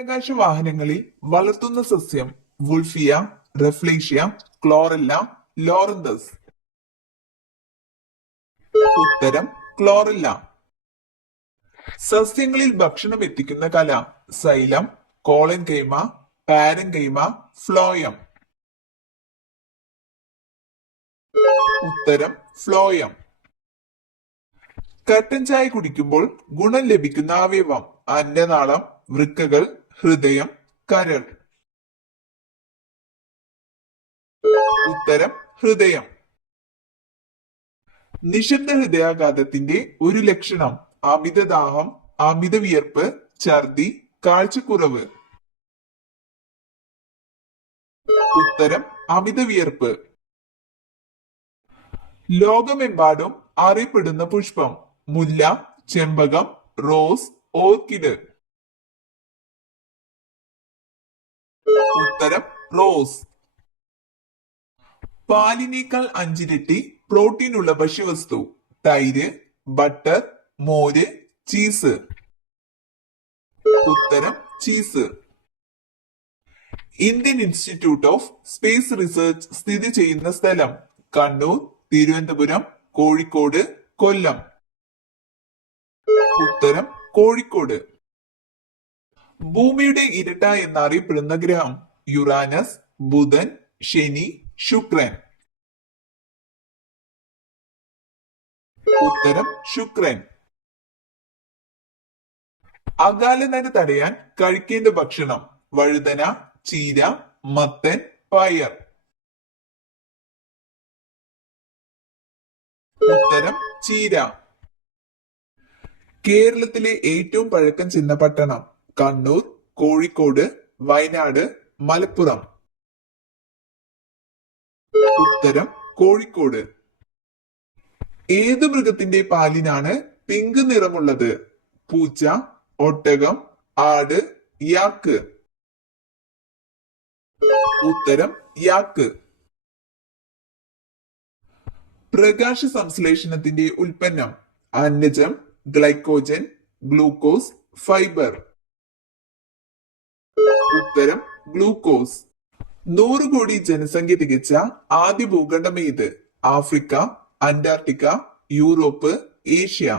ബഹിരാകാശ വാഹനങ്ങളിൽ വളർത്തുന്ന സസ്യം വുൾഫിയ, റെഫ്ലേഷ്യ, ക്ലോറല്ല, ലോറന്തസ്. ഉത്തരം ക്ലോറല്ല. സസ്യങ്ങളിൽ ഭക്ഷണം എത്തിക്കുന്ന കല സൈലം, കോളൻ കൈമ, പാരൻ കൈമ, ഫ്ലോയം. ഉത്തരം ഫ്ലോയം. കട്ടൻ ചായ കുടിക്കുമ്പോൾ ഗുണം ലഭിക്കുന്ന അവയവം അന്നനാളം, വൃക്കകൾ, ഹൃദയം, കരൾ. ഉത്തരം ഹൃദയം. നിശബ്ദ ഹൃദയാഘാതത്തിന്റെ ഒരു ലക്ഷണം അമിതദാഹം, അമിത വിയർപ്പ്, ഛർദി, കാഴ്ചക്കുറവ്. ഉത്തരം അമിത വിയർപ്പ്. ലോകമെമ്പാടും അറിയപ്പെടുന്ന പുഷ്പം മുല്ല, ചെമ്പകം, റോസ്, ഓർക്കിഡ്. ഉത്തരം റോസ്. പാലിനേക്കാൾ 5 ഇരട്ടി പ്രോട്ടീൻ ഉള്ള ഭക്ഷ്യവസ്തു തൈര്, ബട്ടർ, മോര്, ചീസ്. ഉത്തരം cheese. Indian institute of space research സ്ഥിതി ചെയ്യുന്ന സ്ഥലം കണ്ണൂർ, തിരുവനന്തപുരം, കോഴിക്കോട്, കൊല്ലം. ഉത്തരം കോഴിക്കോട്. ഭൂമിയുടെ ഇരട്ട എന്നറിയപ്പെടുന്ന ഗ്രഹം യുറാനസ്, ബുധൻ, ശനി, ശുക്രൻ. ഉത്തരം ശുക്രൻ. അകാലനര തടയാൻ കഴിക്കേണ്ട ഭക്ഷണം വഴുതന, ചീര, മത്തൻ, പയർ. ഉത്തരം ചീര. കേരളത്തിലെ ഏറ്റവും പഴക്കം ചെന്ന പട്ടണം കണ്ണൂർ, കോഴിക്കോട്, വയനാട്, മലപ്പുറം. ഉത്തരം കോഴിക്കോട്. ഏത് മൃഗത്തിന്റെ പാലിനാണ് പിങ്ക് നിറമുള്ളത്? പൂച്ച, ഒട്ടകം, ആട്, യാക്ക്. ഉത്തരം യാക്ക്. പ്രകാശ സംശ്ലേഷണത്തിന്റെ ഉൽപ്പന്നം അന്നജം, ഗ്ലൈക്കോജൻ, ഗ്ലൂക്കോസ്, ഫൈബർ. ഉത്തരം ഗ്ലൂക്കോസ്. 100 കോടി ജനസംഖ്യ തികച്ച ആദ്യ ഭൂഖണ്ഡം ഏത്? Africa, Antarctica, Europe, Asia.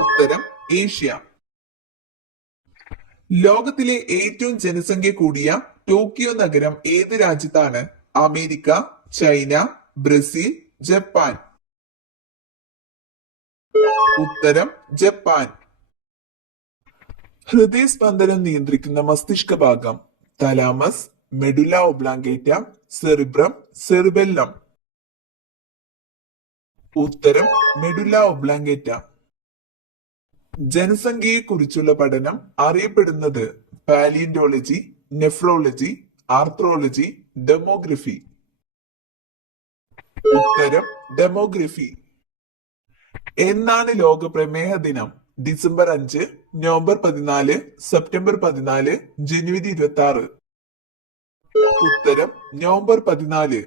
ഉത്തരം ഏഷ്യ. ലോകത്തിലെ ഏറ്റവും ജനസംഖ്യ കൂടിയ ടോക്കിയോ നഗരം ഏത് രാജ്യത്താണ്? America, China, Brazil, Japan. ഉത്തരം ജപ്പാൻ. ഹൃദയസ്പന്ദനം നിയന്ത്രിക്കുന്ന മസ്തിഷ്ക ഭാഗം thalamus, medulla oblongata, cerebrum, cerebellum. ഉത്തരം മെഡുല ഒബ്ലാങ്കേറ്റ. ജനസംഖ്യയെ കുറിച്ചുള്ള പഠനം അറിയപ്പെടുന്നത് പാലിയന്റോളജി, നെഫ്രോളജി, ആർത്രോളജി, ഡെമോഗ്രഫി. ഉത്തരം ഡെമോഗ്രഫി. എന്നാണ് ലോക പ്രമേഹ ദിനം? ഡിസംബർ 5, നവംബർ 14, സെപ്റ്റംബർ 14, ജനുവരി 26. ഉത്തരം നവംബർ 14.